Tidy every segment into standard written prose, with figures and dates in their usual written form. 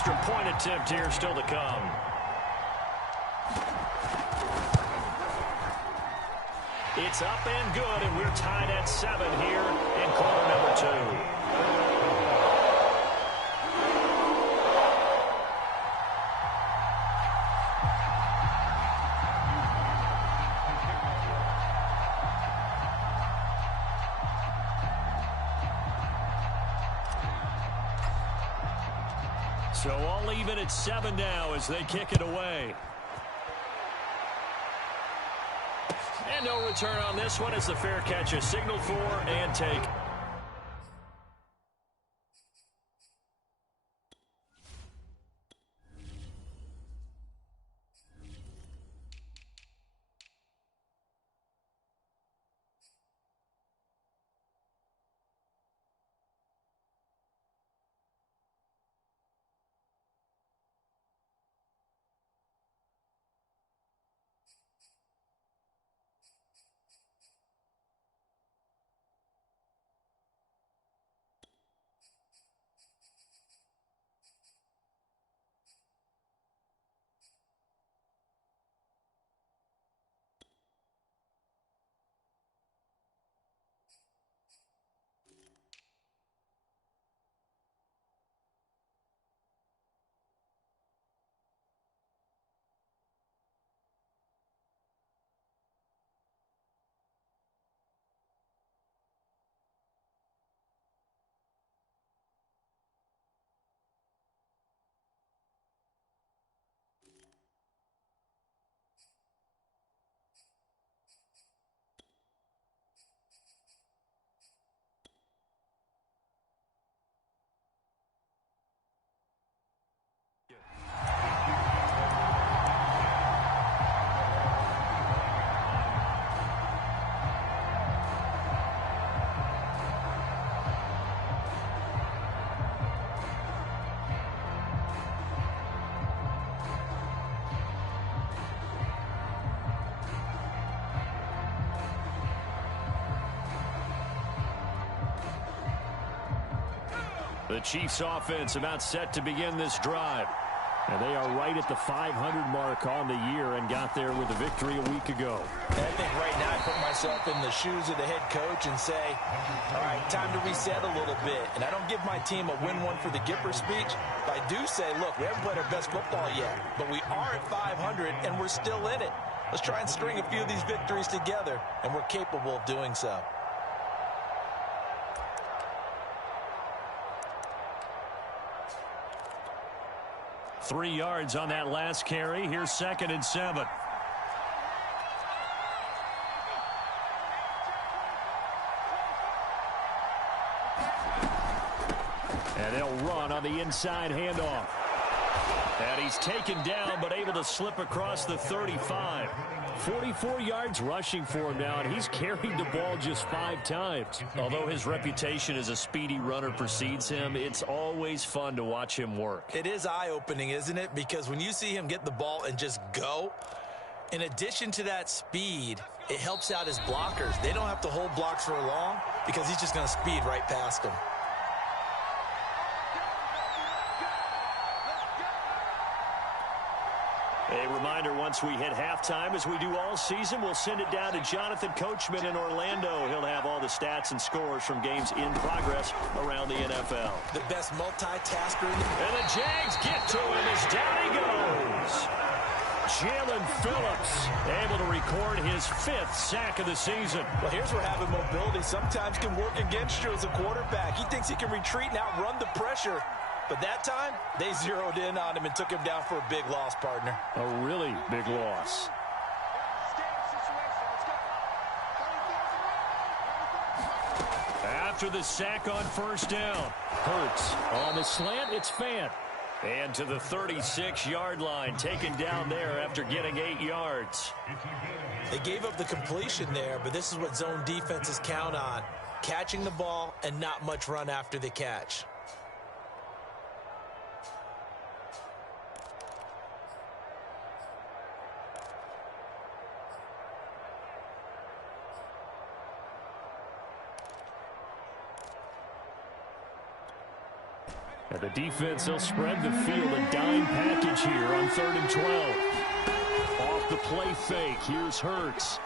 extra point attempt here still to come. It's up and good, and we're tied at 7 here in quarter number 2. So all even at 7 now as they kick it away. And no return on this one as the fair catch is signaled for and take. The Chiefs offense about set to begin this drive. And they are right at the 500 mark on the year and got there with a victory a week ago. I think right now I put myself in the shoes of the head coach and say, all right, time to reset a little bit. And I don't give my team a win one for the Gipper speech. But I do say, look, we haven't played our best football yet, but we are at 500 and we're still in it. Let's try and string a few of these victories together, and we're capable of doing so. 3 yards on that last carry. Here's 2nd and 7. And they'll run on the inside handoff. And he's taken down, but able to slip across the 35. 44 yards rushing for him now, and he's carried the ball just 5 times. Although his reputation as a speedy runner precedes him, it's always fun to watch him work. It is eye-opening, isn't it? Because when you see him get the ball and just go, in addition to that speed, it helps out his blockers. They don't have to hold blocks for long because he's just going to speed right past them. A reminder, once we hit halftime, as we do all season, we'll send it down to Jonathan Coachman in Orlando. He'll have all the stats and scores from games in progress around the NFL. The best multitasker in the... And the Jags get to him as down he goes. Jalen Phillips able to record his 5th sack of the season. Well, here's where having mobility sometimes can work against you as a quarterback. He thinks he can retreat and outrun the pressure. But that time, they zeroed in on him and took him down for a big loss, partner. A really big loss. After the sack on 1st down, Hurts on the slant, it's Fant. And to the 36-yard line, taken down there after getting 8 yards. They gave up the completion there, but this is what zone defenses count on. Catching the ball and not much run after the catch. And the defense, they'll spread the field, a dime package here on 3rd and 12. Off the play fake, here's Hurts.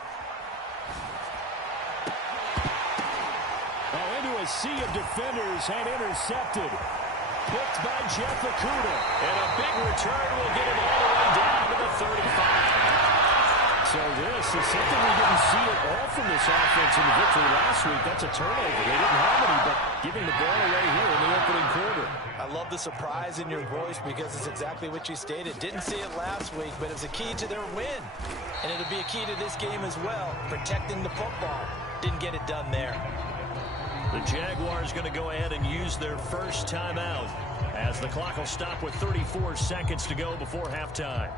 Oh, into a sea of defenders and intercepted. Picked by Jeff Okudah. And a big return will get him all the way down to the 35. So this is something we didn't see at all from this offense in the victory last week. That's a turnover. They didn't have any, but giving the ball away here in the opening quarter. I love the surprise in your voice because it's exactly what you stated. Didn't see it last week, but it was a key to their win. And it'll be a key to this game as well, protecting the football. Didn't get it done there. The Jaguars going to go ahead and use their first timeout as the clock will stop with 34 seconds to go before halftime.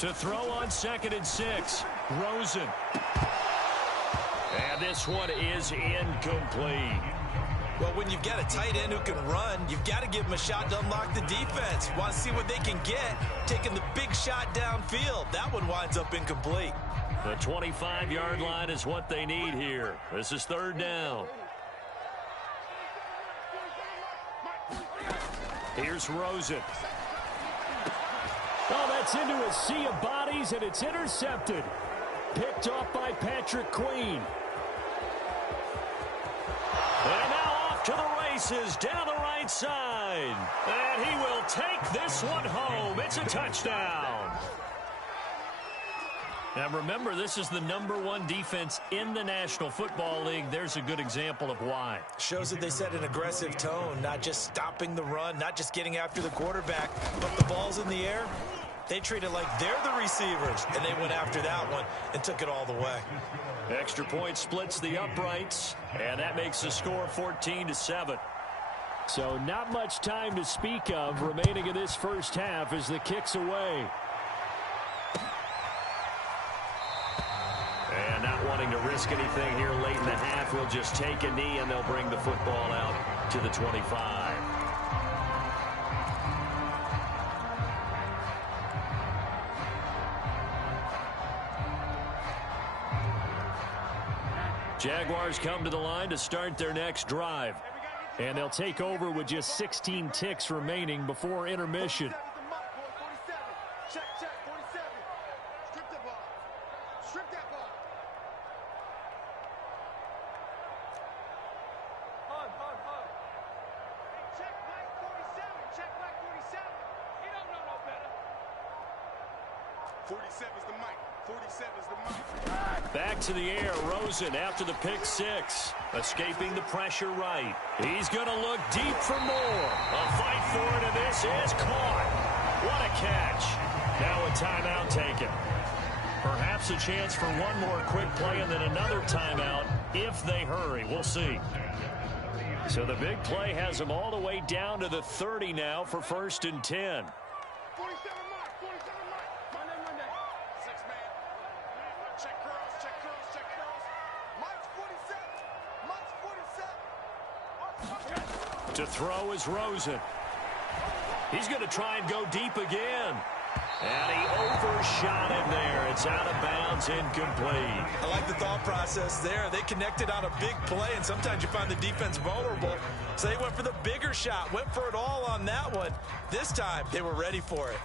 To throw on 2nd and 6, Rosen. And this one is incomplete. Well, when you've got a tight end who can run, you've got to give him a shot to unlock the defense. Want to see what they can get, taking the big shot downfield. That one winds up incomplete. The 25-yard line is what they need here. This is 3rd down. Here's Rosen. Oh, that's into a sea of bodies, and it's intercepted. Picked off by Patrick Queen. And now off to the races down the right side. And he will take this one home. It's a touchdown. Now remember, this is the #1 defense in the National Football League. There's a good example of why. Shows that they set an aggressive tone, not just stopping the run, not just getting after the quarterback, but the ball's in the air. They treat it like they're the receivers, and they went after that one and took it all the way. Extra point splits the uprights, and that makes the score 14-7. So not much time to speak of remaining in this first half as the kick's away. And not wanting to risk anything here late in the half, we'll just take a knee, and they'll bring the football out to the 25. Jaguars come to the line to start their next drive. And they'll take over with just 16 ticks remaining before intermission. Back to the air, Rosen after the pick six. Escaping the pressure right. He's going to look deep for more. A fight for it, and this is caught. What a catch. Now a timeout taken. Perhaps a chance for one more quick play and then another timeout if they hurry. We'll see. So the big play has them all the way down to the 30 now for 1st and 10. To throw is Rosen. He's going to try and go deep again. And he overshot him there. It's out of bounds, incomplete. I like the thought process there. They connected on a big play, and sometimes you find the defense vulnerable. So they went for the bigger shot, went for it all on that one. This time, they were ready for it.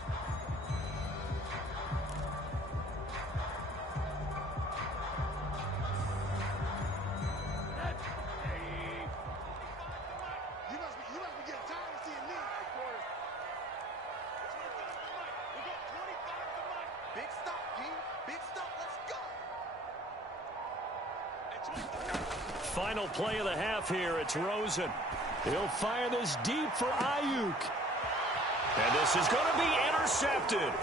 Final play of the half here. It's Rosen. He'll fire this deep for Ayuk. And this is going to be intercepted.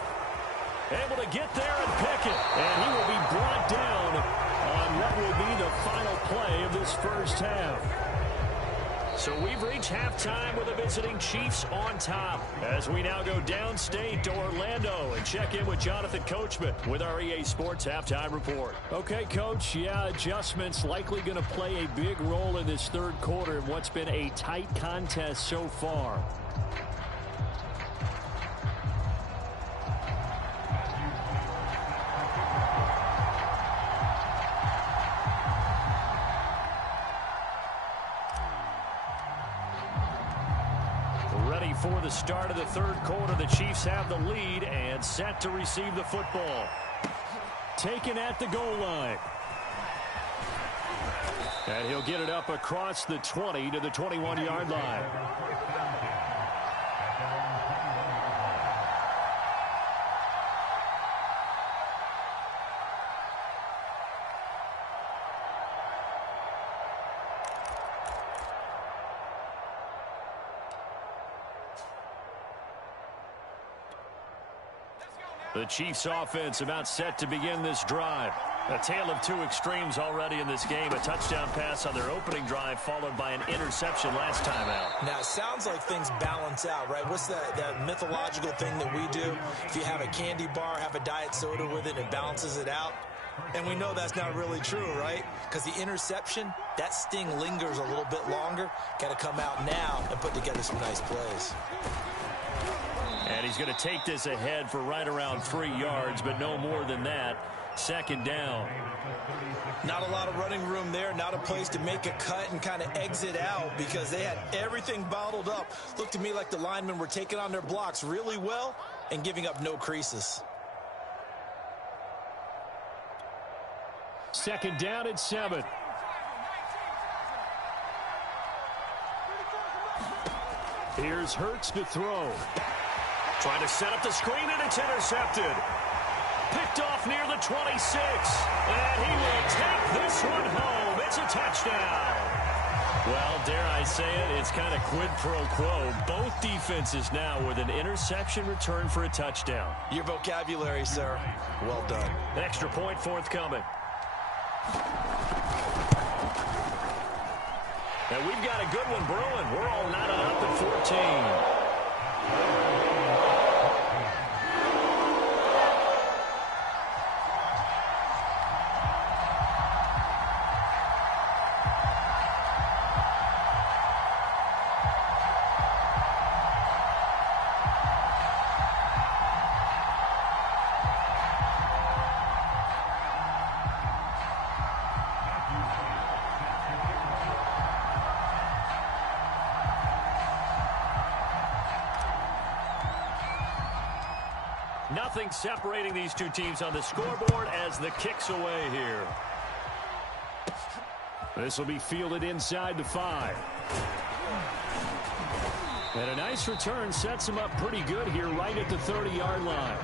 Able to get there and pick it. And he will be brought down on what will be the final play of this first half. So we've reached halftime with the visiting Chiefs on top as we now go downstate to Orlando and check in with Jonathan Coachman with our EA Sports Halftime Report. Okay, Coach, adjustments likely going to play a big role in this third quarter in what's been a tight contest so far. Ready for the start of the third quarter. The Chiefs have the lead and set to receive the football. Taken at the goal line. And he'll get it up across the 20 to the 21-yard line. The Chiefs offense about set to begin this drive. A tale of two extremes already in this game. A touchdown pass on their opening drive followed by an interception last time out. Now, it sounds like things balance out, right? What's that mythological thing that we do? If you have a candy bar, have a diet soda with it, it balances it out. And we know that's not really true, right? Because the interception, that sting lingers a little bit longer. Got to come out now and put together some nice plays. And he's going to take this ahead for right around 3 yards, but no more than that. Second down. Not a lot of running room there. Not a place to make a cut and kind of exit out because they had everything bottled up. Looked to me like the linemen were taking on their blocks really well and giving up no creases. Second down and 7. Here's Hurts to throw. Trying to set up the screen, and it's intercepted. Picked off near the 26. And he will take this one home. It's a touchdown. Well, dare I say it, it's kind of quid pro quo. Both defenses now with an interception return for a touchdown. Your vocabulary, sir. Well done. An extra point forthcoming. And we've got a good one brewing. We're all knotted up at 14. Nothing separating these two teams on the scoreboard as the kick's away here. This will be fielded inside the 5. And a nice return sets him up pretty good here right at the 30-yard line.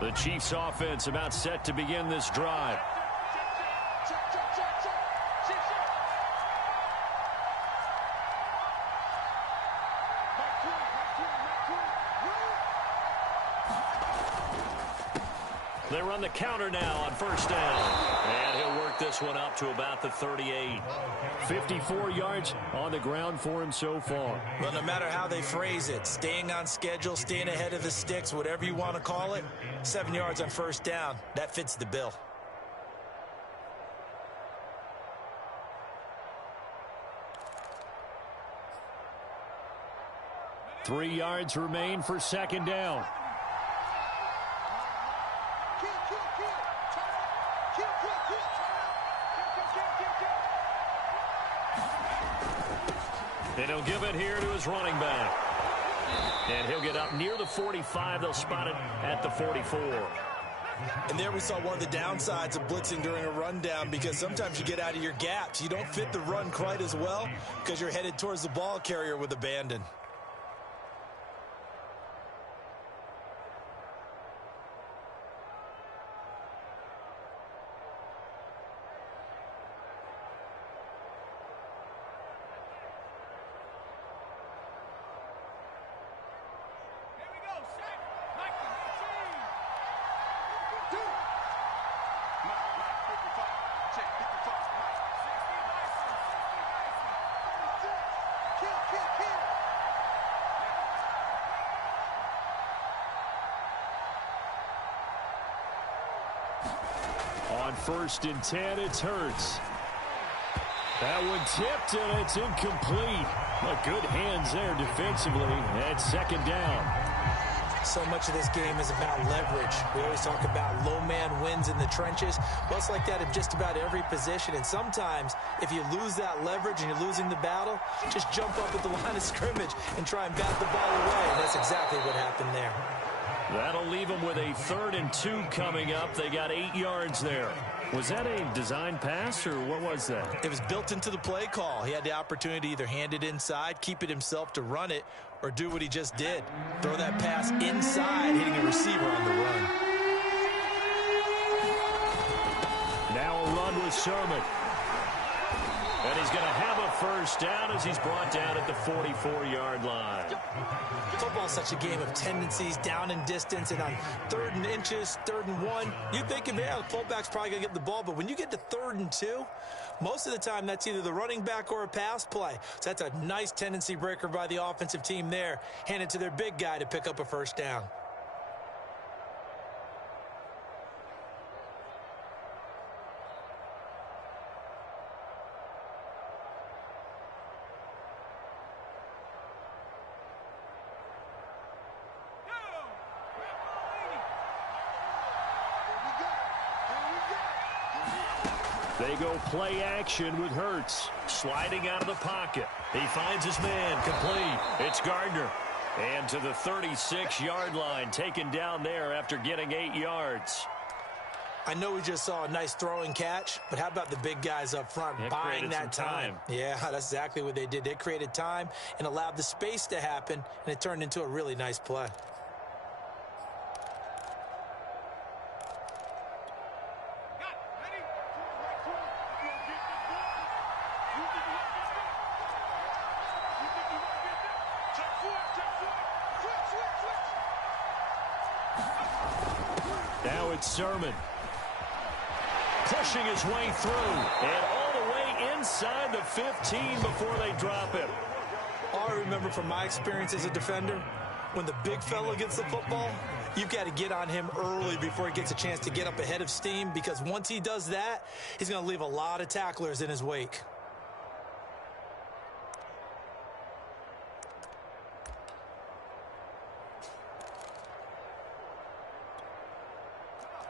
The Chiefs offense about set to begin this drive. They run the counter now on first down. And he'll work this one up to about the 38. 54 yards on the ground for him so far. Well, no matter how they phrase it, staying on schedule, staying ahead of the sticks, whatever you want to call it, 7 yards on first down, that fits the bill. Three yards remain for second down. And he'll give it here to his running back. And he'll get up near the 45. They'll spot it at the 44. And there we saw one of the downsides of blitzing during a rundown because sometimes you get out of your gaps. You don't fit the run quite as well because you're headed towards the ball carrier with abandon. On 1st and 10, it's Hurts. That one tipped, and it's incomplete. But good hands there defensively at 2nd down. So much of this game is about leverage. We always talk about low man wins in the trenches. Well, it's like that in just about every position. And sometimes, if you lose that leverage and you're losing the battle, just jump up at the line of scrimmage and try and bat the ball away. And that's exactly what happened there. That'll leave them with a 3rd and 2 coming up. They got 8 yards there. Was that a design pass, or what was that? It was built into the play call. He had the opportunity to either hand it inside, keep it himself to run it, or do what he just did. Throw that pass inside, hitting a receiver on the run. Now a run with Sermon. And he's going to have a 1st down as he's brought down at the 44-yard line. Football is such a game of tendencies, down and distance, and on 3rd and inches, 3rd and 1, you think, yeah, the fullback's probably going to get the ball, but when you get to 3rd and 2, most of the time that's either the running back or a pass play. So that's a nice tendency breaker by the offensive team there. Hand it to their big guy to pick up a 1st down. They go play action with Hurts. Sliding out of the pocket. He finds his man. Complete. It's Gardner. And to the 36-yard line. Taken down there after getting 8 yards. I know we just saw a nice throwing catch, but how about the big guys up front buying that time? Yeah, that's exactly what they did. They created time and allowed the space to happen, and it turned into a really nice play. Now it's Sermon. Pushing his way through. And all the way inside the 15 before they drop him. All I remember from my experience as a defender, when the big fella gets the football, you've got to get on him early before he gets a chance to get up ahead of steam, because once he does that, he's going to leave a lot of tacklers in his wake.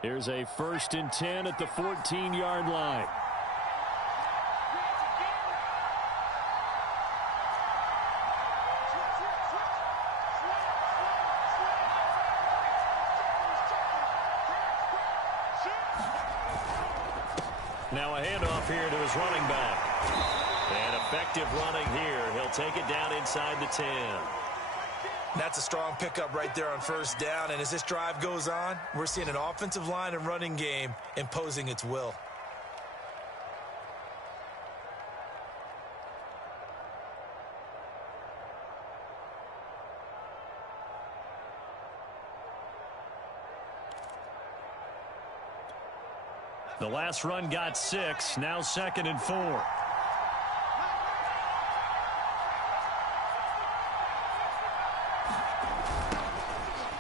Here's a 1st and 10 at the 14-yard line. Now a handoff here to his running back. And effective running here. He'll take it down inside the 10. That's a strong pickup right there on 1st down. And as this drive goes on, we're seeing an offensive line and running game imposing its will. The last run got 6. Now 2nd and 4.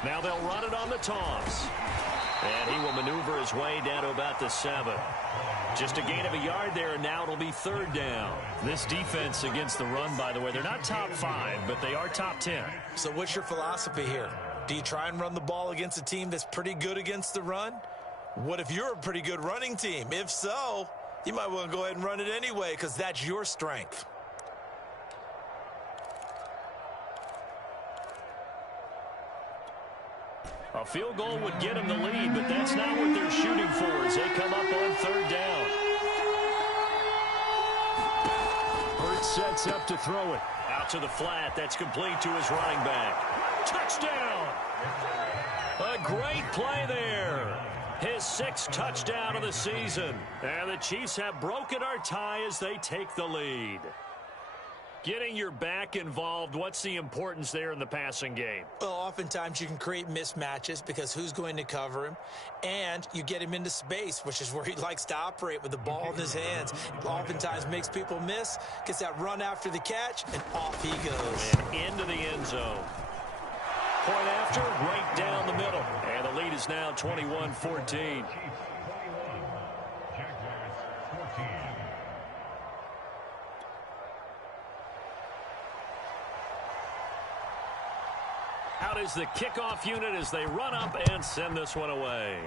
Now they'll run it on the toss. And he will maneuver his way down to about the 7. Just a gain of a yard there, and now it'll be 3rd down. This defense against the run, by the way, they're not top 5, but they are top 10. So what's your philosophy here? Do you try and run the ball against a team that's pretty good against the run? What if you're a pretty good running team? If so, you might want to go ahead and run it anyway, because that's your strength. A field goal would get them the lead, but that's not what they're shooting for as they come up on 3rd down. Hurts sets up to throw it. Out to the flat. That's complete to his running back. Touchdown! A great play there. His 6th touchdown of the season. And the Chiefs have broken our tie as they take the lead. Getting your back involved, what's the importance there in the passing game? Well, oftentimes you can create mismatches because who's going to cover him? And you get him into space, which is where he likes to operate with the ball in his hands. Oftentimes makes people miss, gets that run after the catch, and off he goes. And into the end zone. Point after, right down the middle. And the lead is now 21-14. out is the kickoff unit as they run up and send this one away.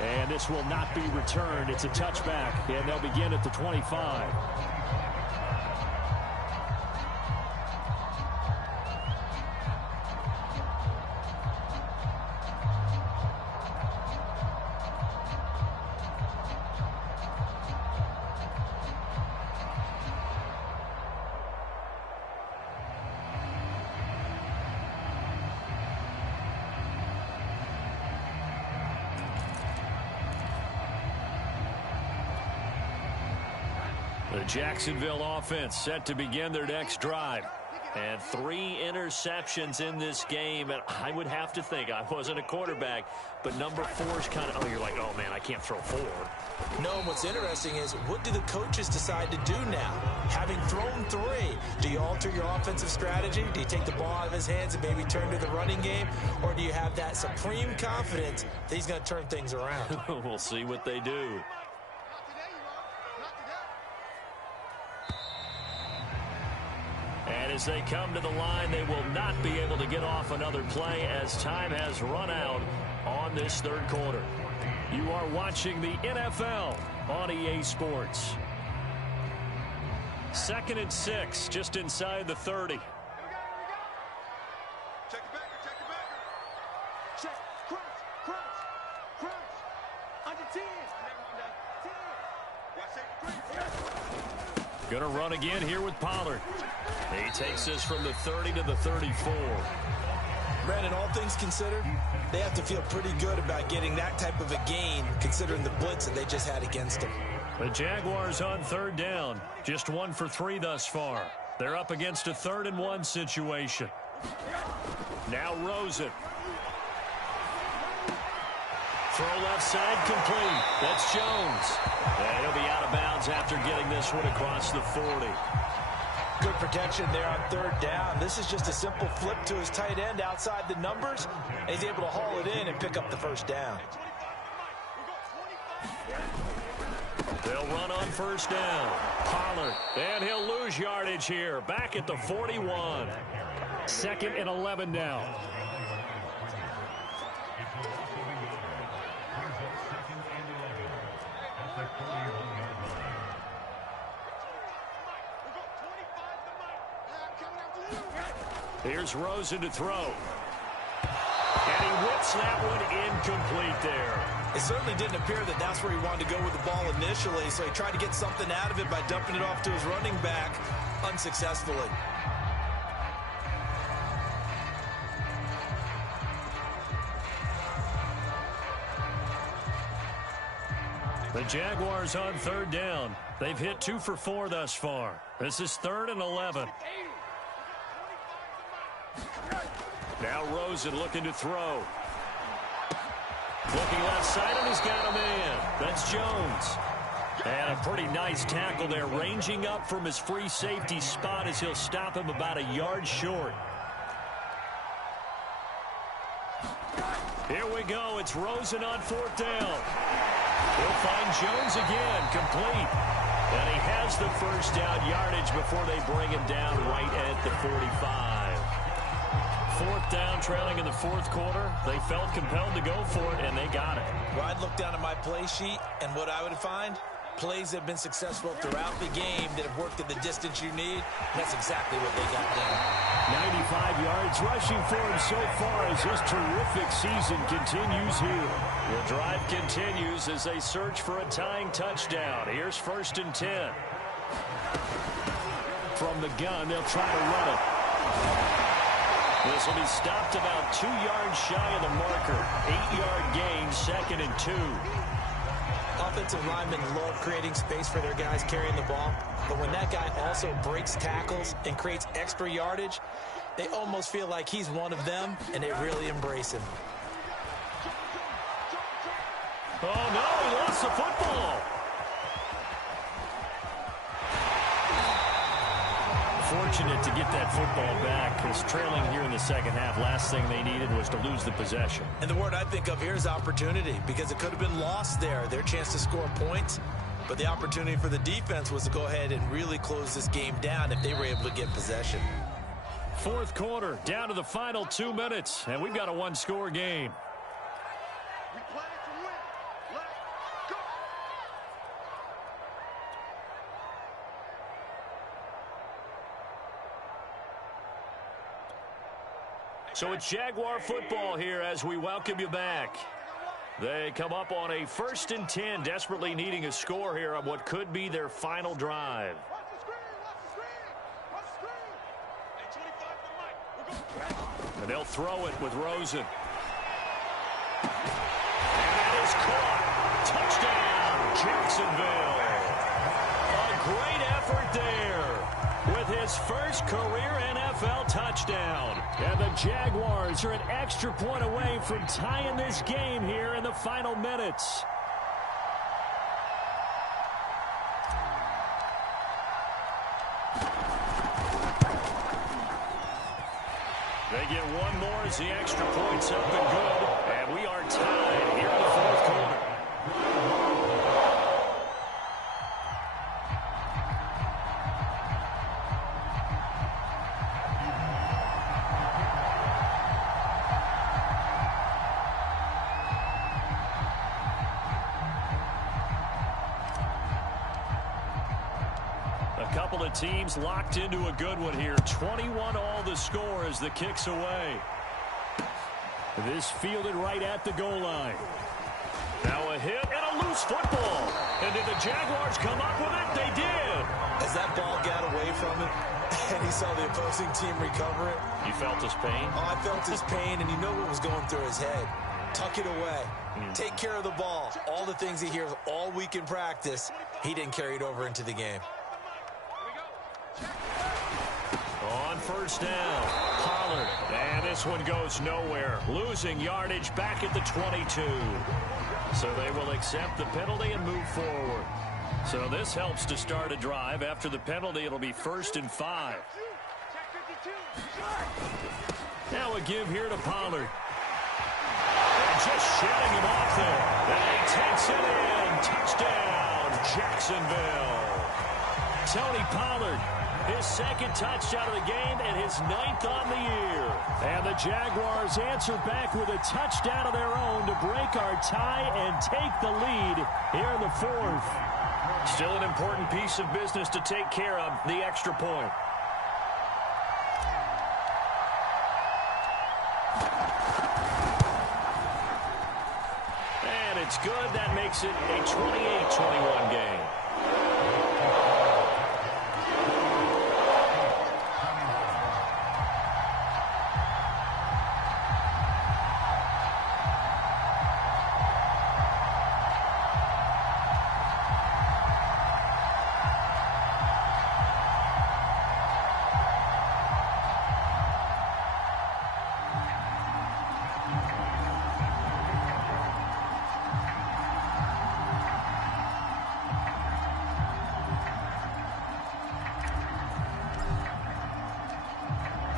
And this will not be returned. It's a touchback, and they'll begin at the 25. The Jacksonville offense set to begin their next drive. And 3 interceptions in this game. And I would have to think, I wasn't a quarterback, but number 4 is kind of, oh, you're like, oh, man, I can't throw 4. No, and what's interesting is, what do the coaches decide to do now? Having thrown 3, do you alter your offensive strategy? Do you take the ball out of his hands and maybe turn to the running game? Or do you have that supreme confidence that he's going to turn things around? We'll see what they do. And as they come to the line, they will not be able to get off another play as time has run out on this third quarter. You are watching the NFL on EA Sports. 2nd and 6, just inside the 30. Check the backer, check the backer. Check, crunch. Under 10. Going to run again here with Pollard. He takes this from the 30 to the 34. Brandon, all things considered, they have to feel pretty good about getting that type of a gain, considering the blitz that they just had against them. The Jaguars on 3rd down. Just 1 for 3 thus far. They're up against a 3rd and 1 situation. Now Rosen. Throw left side complete. That's Jones. And he'll be out of bounds after getting this one across the 40. Good protection there on 3rd down. This is just a simple flip to his tight end outside the numbers. And he's able to haul it in and pick up the 1st down. They'll run on 1st down. Pollard. And he'll lose yardage here. Back at the 41. 2nd and 11 now. Here's Rosen to throw. And he whips that one incomplete there. It certainly didn't appear that that's where he wanted to go with the ball initially, so he tried to get something out of it by dumping it off to his running back unsuccessfully. The Jaguars on 3rd down. They've hit 2 for 4 thus far. This is 3rd and 11. Now Rosen looking to throw. Looking left side, and he's got a man. That's Jones. And a pretty nice tackle there, ranging up from his free safety spot as he'll stop him about a yard short. Here we go. It's Rosen on 4th down. He'll find Jones again, complete. And he has the 1st down yardage before they bring him down right at the 45. 4th down, trailing in the 4th quarter. They felt compelled to go for it, and they got it. Well, I'd look down at my play sheet, and what I would find, plays that have been successful throughout the game that have worked at the distance you need. That's exactly what they got done. 95 yards rushing for him so far as this terrific season continues here. The drive continues as they search for a tying touchdown. Here's 1st and 10. From the gun, they'll try to run it. This will be stopped about 2 yards shy of the marker. 8-yard gain, 2nd and 2. Offensive linemen love creating space for their guys carrying the ball, but when that guy also breaks tackles and creates extra yardage, they almost feel like he's one of them, and they really embrace him. Oh, no, he lost the football. Fortunate to get that football back, because trailing here in the 2nd half, last thing they needed was to lose the possession. And the word I think of here is opportunity, because it could have been lost there. Their chance to score points, But the opportunity for the defense was to go ahead and really close this game down if they were able to get possession. Fourth quarter, down to the final 2 minutes, and we've got a one-score game. We play to win. Let's go. So it's Jaguar football here as we welcome you back. They come up on a 1st and 10, desperately needing a score here on what could be their final drive. Watch the screen. Watch the screen. Watch the screen. Hey, 25 to Mike. We're going. And they'll throw it with Rosen. And that is caught. Touchdown, Jacksonville. A great effort there with his first career NFL touchdown. And the Jaguars are an extra point away from tying this game here in the final minutes. They get one more as the extra point's up and good. And we are tied here in the fourth quarter. A couple of teams locked into a good one here. 21 all the score as the kick's away. This fielded right at the goal line. Now a hit and a loose football. And did the Jaguars come up with it? They did. As that ball got away from him and he saw the opposing team recover it. You felt his pain? Oh, I felt his pain, and you know what was going through his head. Tuck it away. Take care of the ball. All the things he hears all week in practice, he didn't carry it over into the game. On first down, Pollard. And this one goes nowhere. Losing yardage back at the 22. So they will accept the penalty and move forward. So this helps to start a drive. After the penalty, it'll be 1st and 5. Now a give here to Pollard. And just shutting him off there. And he takes it in. Touchdown, Jacksonville. Tony Pollard. His second touchdown of the game and his 9th on the year. And the Jaguars answer back with a touchdown of their own to break our tie and take the lead here in the fourth. Still an important piece of business to take care of, the extra point. And it's good. That makes it a 28-21 game.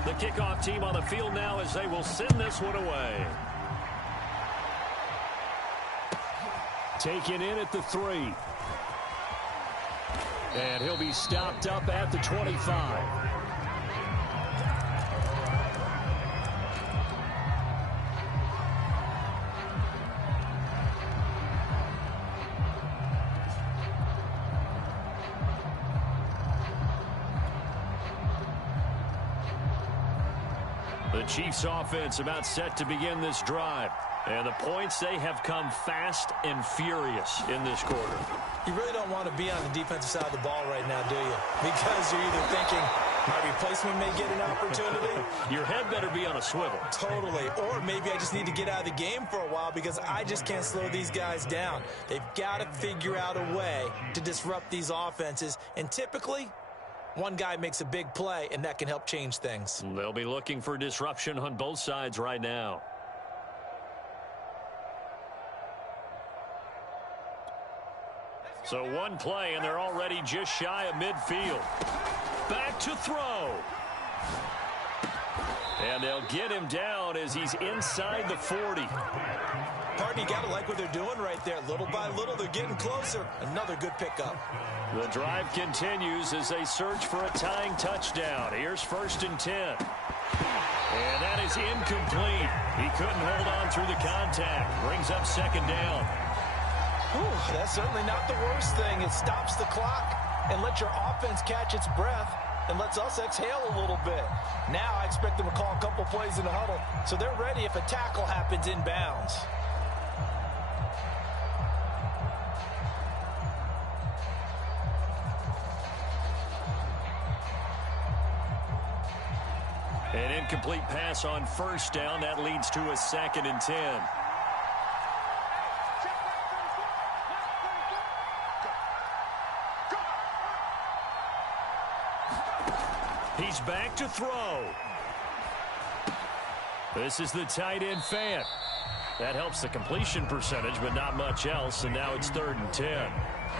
The kickoff team on the field now as they will send this one away. Taken in at the 3. And he'll be stopped up at the 25. The Chiefs offense about set to begin this drive. And the points, they have come fast and furious in this quarter. You really don't want to be on the defensive side of the ball right now, do you? Because you're either thinking, my replacement may get an opportunity. Your head better be on a swivel. Totally. Or maybe I just need to get out of the game for a while because I just can't slow these guys down. They've got to figure out a way to disrupt these offenses. And typically, one guy makes a big play, and that can help change things. They'll be looking for disruption on both sides right now. So one play, and they're already just shy of midfield. Back to throw. And they'll get him down as he's inside the 40. Partner, you got to like what they're doing right there. Little by little, they're getting closer. Another good pickup. The drive continues as they search for a tying touchdown. Here's 1st and 10. And that is incomplete. He couldn't hold on through the contact. Brings up 2nd down. Whew, that's certainly not the worst thing. It stops the clock and lets your offense catch its breath and lets us exhale a little bit. Now I expect them to call a couple plays in the huddle so they're ready if a tackle happens inbounds. An incomplete pass on 1st down. That leads to a 2nd and 10. He's back to throw. This is the tight end Fant. That helps the completion percentage, but not much else, and now it's 3rd and 10.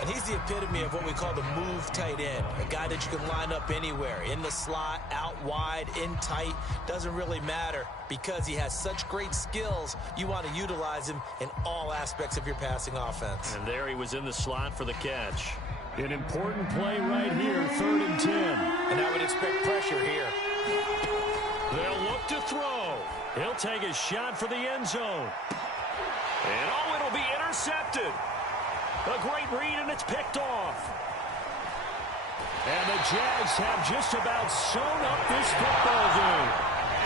And he's the epitome of what we call the move tight end, a guy that you can line up anywhere, in the slot, out wide, in tight, doesn't really matter because he has such great skills. You want to utilize him in all aspects of your passing offense. And there he was in the slot for the catch. An important play right here, 3rd and 10. And I would expect pressure here. They'll look to throw. He'll take a shot for the end zone. And oh, it'll be intercepted. A great read, and it's picked off. And the Jags have just about sewn up this football game.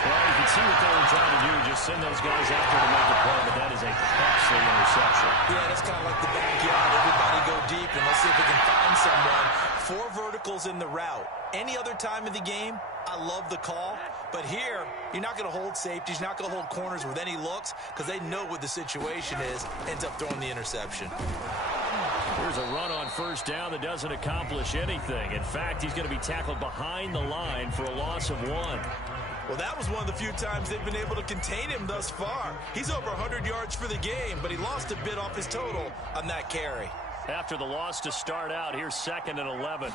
Well, you can see what they were trying to do, just send those guys out there to make a play, but that is a costly interception. Yeah, that's kind of like the backyard. Everybody go deep, and let's see if we can find someone. 4 verticals in the route. Any other time of the game, I love the call. But here, you're not going to hold safeties. You're not going to hold corners with any looks because they know what the situation is. Ends up throwing the interception. Here's a run on 1st down that doesn't accomplish anything. In fact, he's going to be tackled behind the line for a loss of 1. Well, that was one of the few times they've been able to contain him thus far. He's over 100 yards for the game, but he lost a bit off his total on that carry. After the loss to start out, here's 2nd and 11.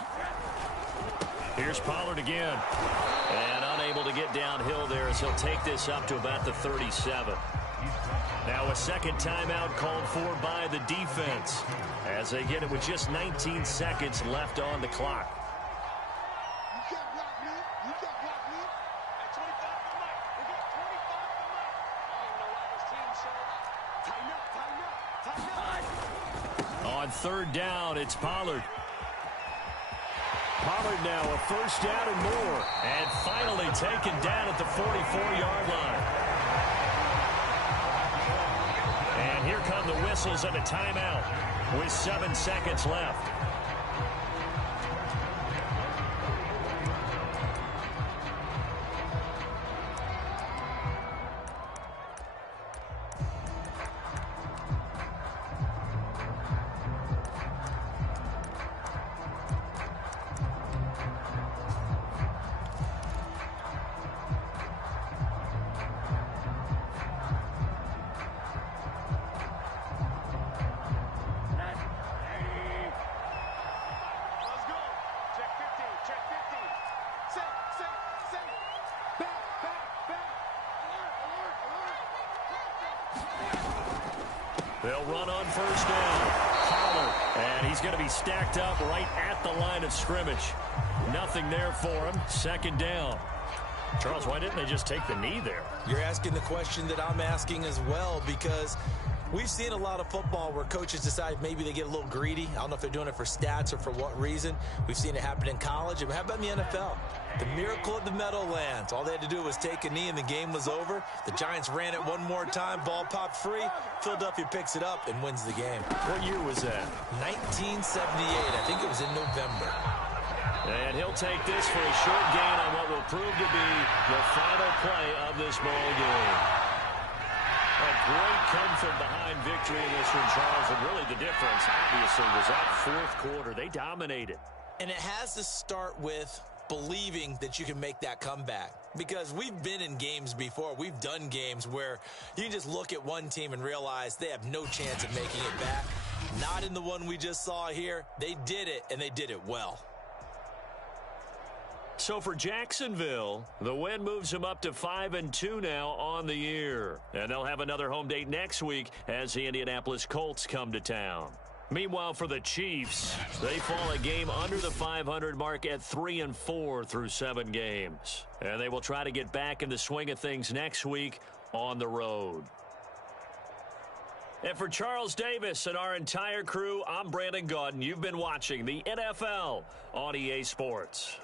Here's Pollard again. And unable to get downhill there as he'll take this up to about the 37. Now a 2nd timeout called for by the defense as they get it with just 19 seconds left on the clock. You can't block me. You can't block me. At 25 to Mike. We got 25 to Mike. I don't know why this team showed up. Tighten up, tighten up, tighten up. On 3rd down, it's Pollard. Pollard now a 1st down and more. And finally taken down at the 44-yard line. And here come the whistles and a timeout with 7 seconds left. They'll run on 1st down. Pollard, and he's going to be stacked up right at the line of scrimmage. Nothing there for him. 2nd down. Charles, why didn't they just take the knee there? You're asking the question that I'm asking as well, because we've seen a lot of football where coaches decide maybe they get a little greedy. I don't know if they're doing it for stats or for what reason. We've seen it happen in college. And how about in the NFL? The miracle of the Meadowlands. All they had to do was take a knee and the game was over. The Giants ran it one more time. Ball popped free. Philadelphia picks it up and wins the game. What year was that? 1978. I think it was in November. And he'll take this for a short gain on what will prove to be the final play of this ball game. A great come-from-behind victory in this one, Charles. And really the difference, obviously, was that 4th quarter. They dominated. And it has to start with believing that you can make that comeback. Because we've been in games before. We've done games where you can just look at one team and realize they have no chance of making it back. Not in the one we just saw here. They did it, and they did it well. So for Jacksonville, the win moves them up to 5-2 now on the year. And they'll have another home date next week as the Indianapolis Colts come to town. Meanwhile, for the Chiefs, they fall a game under the 500 mark at 3-4 through 7 games. And they will try to get back in the swing of things next week on the road. And for Charles Davis and our entire crew, I'm Brandon Gaudin. You've been watching the NFL on EA Sports.